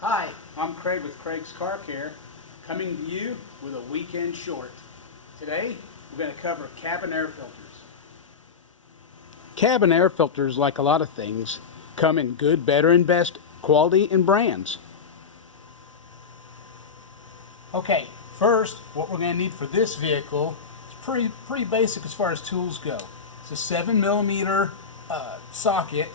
Hi, I'm Craig with Craig's Car Care, coming to you with a weekend short. Today, we're going to cover cabin air filters. Cabin air filters, like a lot of things, come in good, better, and best quality and brands. Okay, first, what we're going to need for this vehicle is pretty basic as far as tools go. It's a 7mm socket.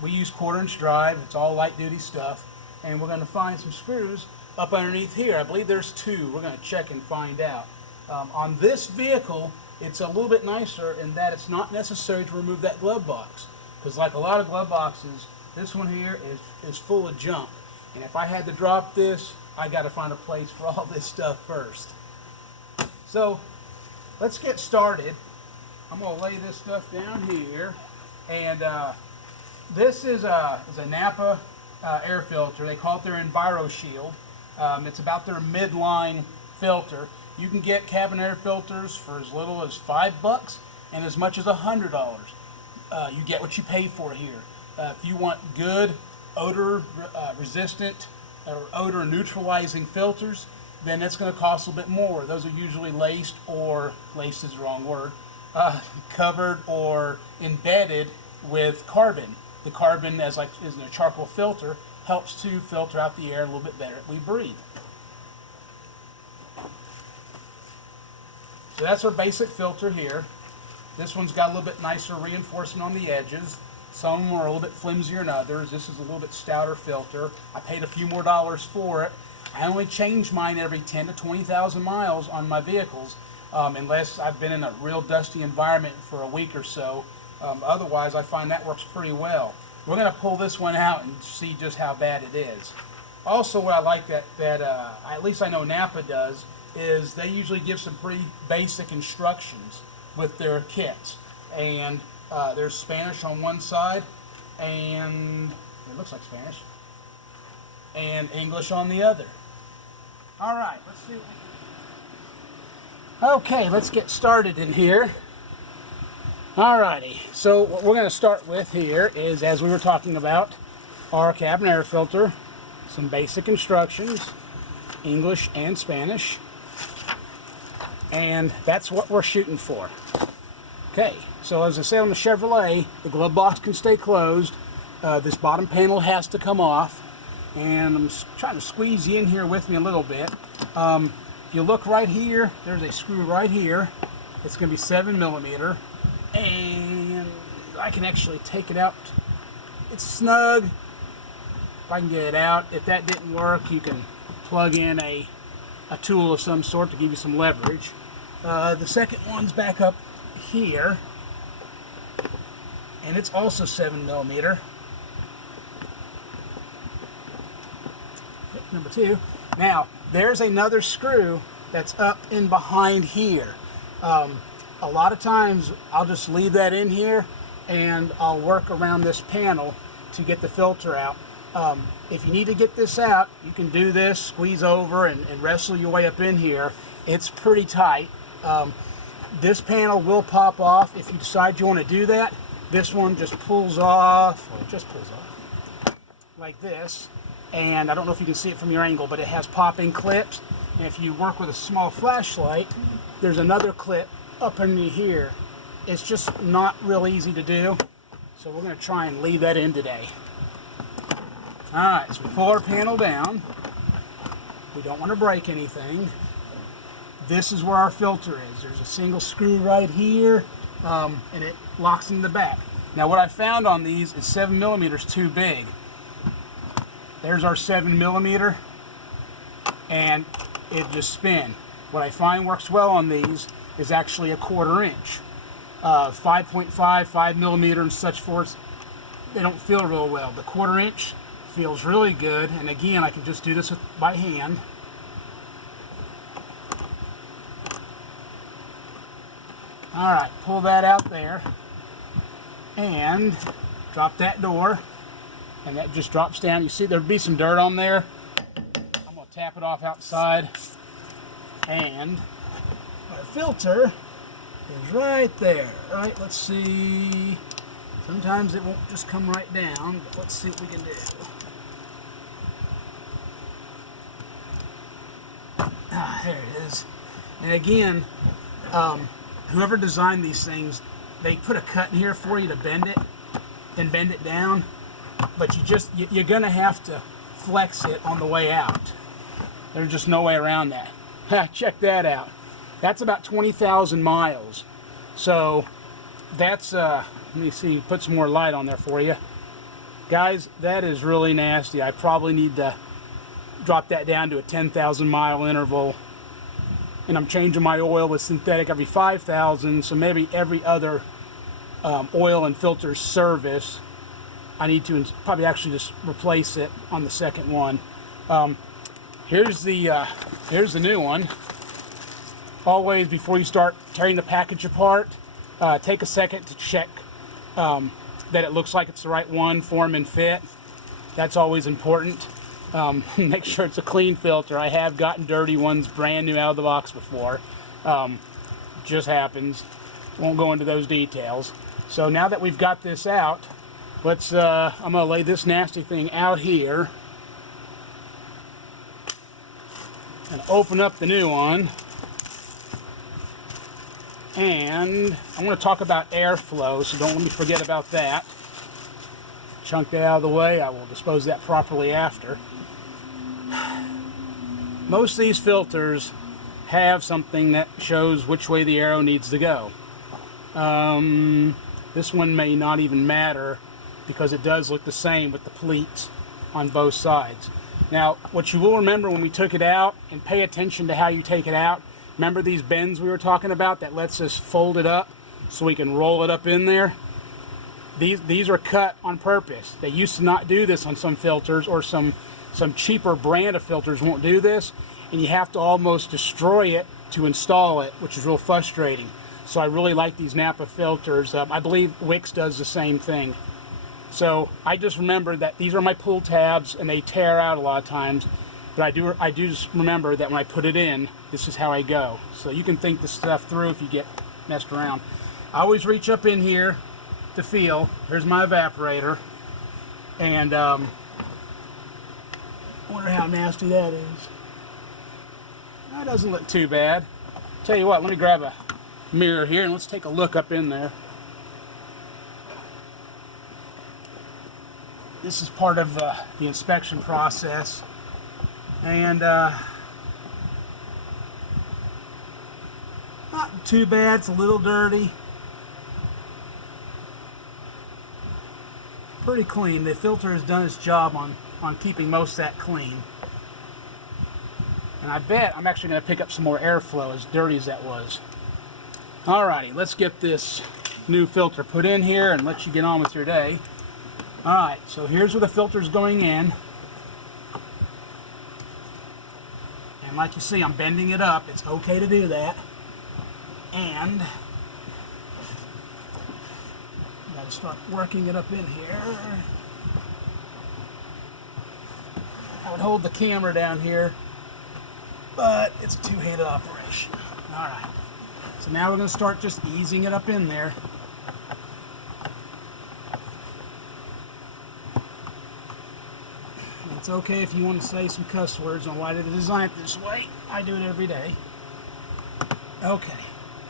We use 1/4" drive. It's all light duty stuff. And we're going to find some screws up underneath here. I believe there's 2. We're going to check and find out. On this vehicle, it's a little bit nicer in that it's not necessary to remove that glove box. Because like a lot of glove boxes, this one here is full of junk. And if I had to drop this, I got to find a place for all this stuff first. So let's get started. I'm going to lay this stuff down here. And this is a Napa air filter. They call it their Enviro Shield. It's about their midline filter. You can get cabin air filters for as little as $5 and as much as $100. You get what you pay for here. If you want good odor resistant or odor neutralizing filters, then it's going to cost a little bit more. Those are usually laced, or laced is the wrong word, covered or embedded with carbon. The carbon, as in a charcoal filter, helps to filter out the air a little bit better that we breathe. So that's our basic filter here. This one's got a little bit nicer reinforcement on the edges. Some of them are a little bit flimsier than others. This is a little bit stouter filter. I paid a few more dollars for it. I only change mine every 10 to 20,000 miles on my vehicles, unless I've been in a real dusty environment for a week or so. Otherwise, I find that works pretty well. We're going to pull this one out and see just how bad it is. Also, what I like that at least I know Napa does, is they usually give some pretty basic instructions with their kits. And there's Spanish on one side, and it looks like Spanish, and English on the other. All right, let's see what we can do. Okay, let's get started in here. Alrighty, so what we're going to start with here is, as we were talking about, our cabin air filter, some basic instructions, English and Spanish, and that's what we're shooting for. Okay, so as I said on the Chevrolet, the glove box can stay closed. This bottom panel has to come off, and I'm trying to squeeze you in here with me a little bit. If you look right here, there's a screw right here. It's going to be 7mm. And I can actually take it out. It's snug. If I can get it out. If that didn't work, you can plug in a tool of some sort to give you some leverage. The second one's back up here, and it's also 7mm. Number 2. Now, there's another screw that's up in behind here. A lot of times I'll just leave that in here and I'll work around this panel to get the filter out. If you need to get this out, you can do this, squeeze over and wrestle your way up in here. It's pretty tight. This panel will pop off if you decide you want to do that. This one just pulls off, well, it just pulls off like this. And I don't know if you can see it from your angle, but it has popping clips. And if you work with a small flashlight, there's another clip up underneath here. It's just not real easy to do, so we're going to try and leave that in today. Alright, so we pull our panel down. We don't want to break anything. This is where our filter is. There's a single screw right here, and it locks in the back. Now what I found on these is 7mm is too big. There's our 7mm, and it just spins. What I find works well on these is actually a 1/4". 5.5, 5mm and such forth, they don't feel real well. The 1/4" feels really good, and again, I can just do this by hand. Alright, pull that out there, and drop that door, and that just drops down. You see there'd be some dirt on there. I'm going to tap it off outside, and our filter is right there. Right, let's see. Sometimes it won't just come right down, but let's see what we can do. There it is. And again, whoever designed these things, they put a cut in here for you to bend it and bend it down, but you're gonna have to flex it on the way out. There's just no way around that. Check that out. That's about 20,000 miles. So that's, let me see, put some more light on there for you. Guys, that is really nasty. I probably need to drop that down to a 10,000 mile interval. And I'm changing my oil with synthetic every 5,000, so maybe every other oil and filter service, I need to probably actually just replace it on the second one. Here's the new one. Always, before you start tearing the package apart, take a second to check that it looks like it's the right one, form and fit. That's always important. Make sure it's a clean filter. I have gotten dirty ones brand new out of the box before. Just happens. Won't go into those details. So now that we've got this out, let's, I'm gonna lay this nasty thing out here and open up the new one. And I want to talk about airflow, so don't let me forget about that. Chunk that out of the way. I will dispose of that properly after. Most of these filters have something that shows which way the arrow needs to go. This one may not even matter because it does look the same with the pleats on both sides. Now, what you will remember when we took it out, and pay attention to how you take it out, remember these bends we were talking about that lets us fold it up so we can roll it up in there? These are cut on purpose. They used to not do this on some filters, or some cheaper brand of filters won't do this, and you have to almost destroy it to install it, which is real frustrating. So I really like these Napa filters. I believe Wix does the same thing. So I just remember that these are my pull tabs, and they tear out a lot of times. But I do just remember that when I put it in, this is how I go. So you can think this stuff through if you get messed around. I always reach up in here to feel. Here's my evaporator. And wonder how nasty that is. That doesn't look too bad. Tell you what, let me grab a mirror here and let's take a look up in there. This is part of the inspection process. And not too bad, it's a little dirty. Pretty clean. The filter has done its job on keeping most of that clean. And I bet I'm actually going to pick up some more airflow, as dirty as that was. Alrighty, let's get this new filter put in here and let you get on with your day. Alright, so here's where the filter's going in. And like you see, I'm bending it up. It's okay to do that. And got to start working it up in here. I would hold the camera down here, but it's a two-handed operation. All right. So now we're going to start just easing it up in there. It's okay if you want to say some cuss words on why they designed it this way. I do it every day. Okay.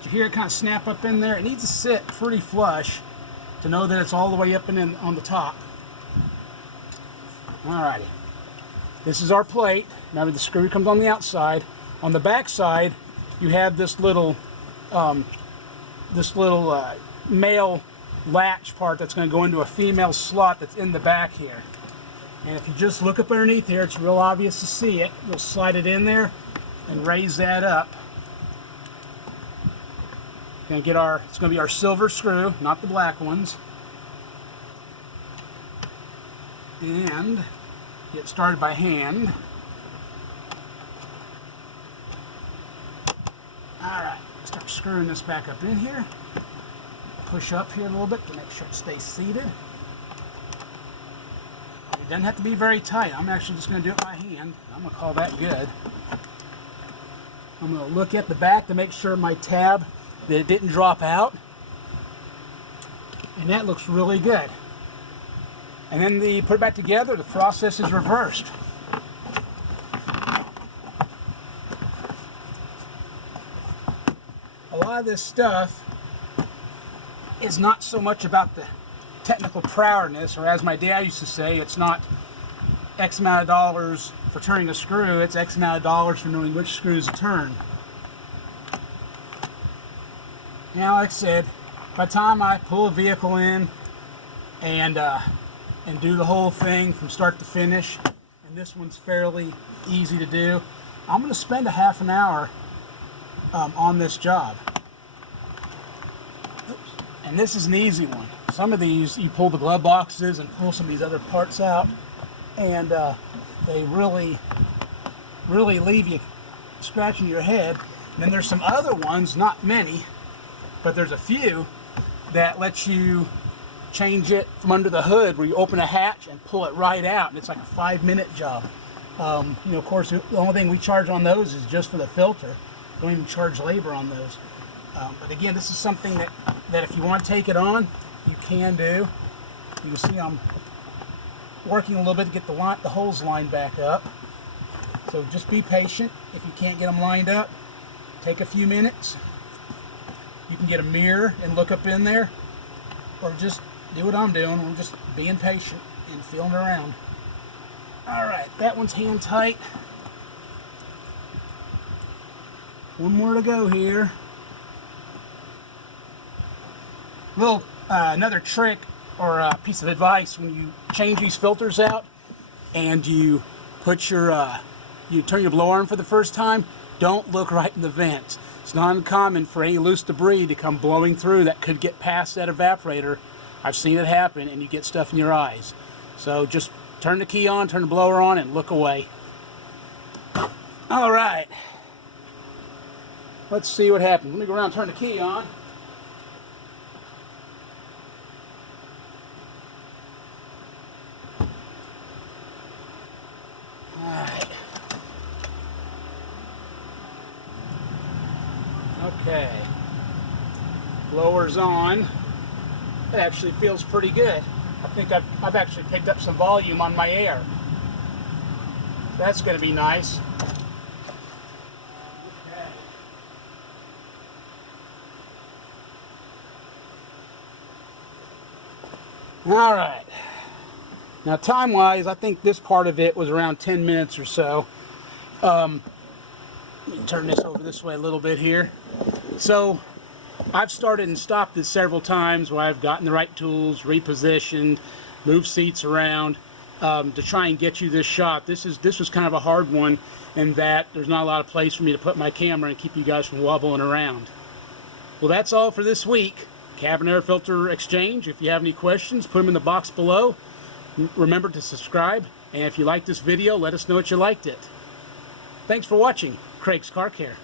Did you hear it kind of snap up in there? It needs to sit pretty flush to know that it's all the way up and in on the top. Alrighty. This is our plate. Remember, the screw comes on the outside. On the back side, you have this little male latch part that's going to go into a female slot that's in the back here. And if you just look up underneath here, it's real obvious to see it. We'll slide it in there and raise that up. It's going to be our silver screw, not the black ones. And get started by hand. Alright, start screwing this back up in here. Push up here a little bit to make sure it stays seated. It doesn't have to be very tight. I'm actually just going to do it by hand. I'm going to call that good. I'm going to look at the back to make sure my tab, that it didn't drop out. And that looks really good. And then put it back together, the process is reversed. lot of this stuff is not so much about the technical prowess, or as my dad used to say, it's not X amount of dollars for turning a screw, it's X amount of dollars for knowing which screws to turn. Now, like I said, by the time I pull a vehicle in and do the whole thing from start to finish, and this one's fairly easy to do, I'm going to spend a half an hour on this job. Oops. And this is an easy one. Some of these, you pull the glove boxes and pull some of these other parts out, and they really leave you scratching your head. And then there's some other ones, not many, but there's a few that let you change it from under the hood, where you open a hatch and pull it right out, and it's like a 5-minute job. You know, of course, the only thing we charge on those is just for the filter. Don't even charge labor on those. But again, this is something that if you want to take it on, you can do. You can see I'm working a little bit to get the holes lined back up. So just be patient. If you can't get them lined up, take a few minutes. You can get a mirror and look up in there, or just do what I'm doing. I'm just being patient and feeling around. All right, that one's hand tight. One more to go here. Another trick or a piece of advice: when you change these filters out and you put you turn your blower on for the first time, don't look right in the vents. It's not uncommon for any loose debris to come blowing through that could get past that evaporator. I've seen it happen, and you get stuff in your eyes. So just turn the key on, turn the blower on, and look away. All right. Let's see what happens. Let me go around and turn the key on. All right. Okay. Blower's on. It actually feels pretty good. I think I've actually picked up some volume on my air. That's going to be nice. Okay. All right. Now, time-wise, I think this part of it was around 10 minutes or so. Let me turn this over this way a little bit here. So, I've started and stopped this several times where I've gotten the right tools, repositioned, moved seats around to try and get you this shot. This was kind of a hard one in that there's not a lot of place for me to put my camera and keep you guys from wobbling around. Well, that's all for this week. Cabin air filter exchange. If you have any questions, put them in the box below. Remember to subscribe, and if you like this video, let us know that you liked it. Thanks for watching Craig's Car Care.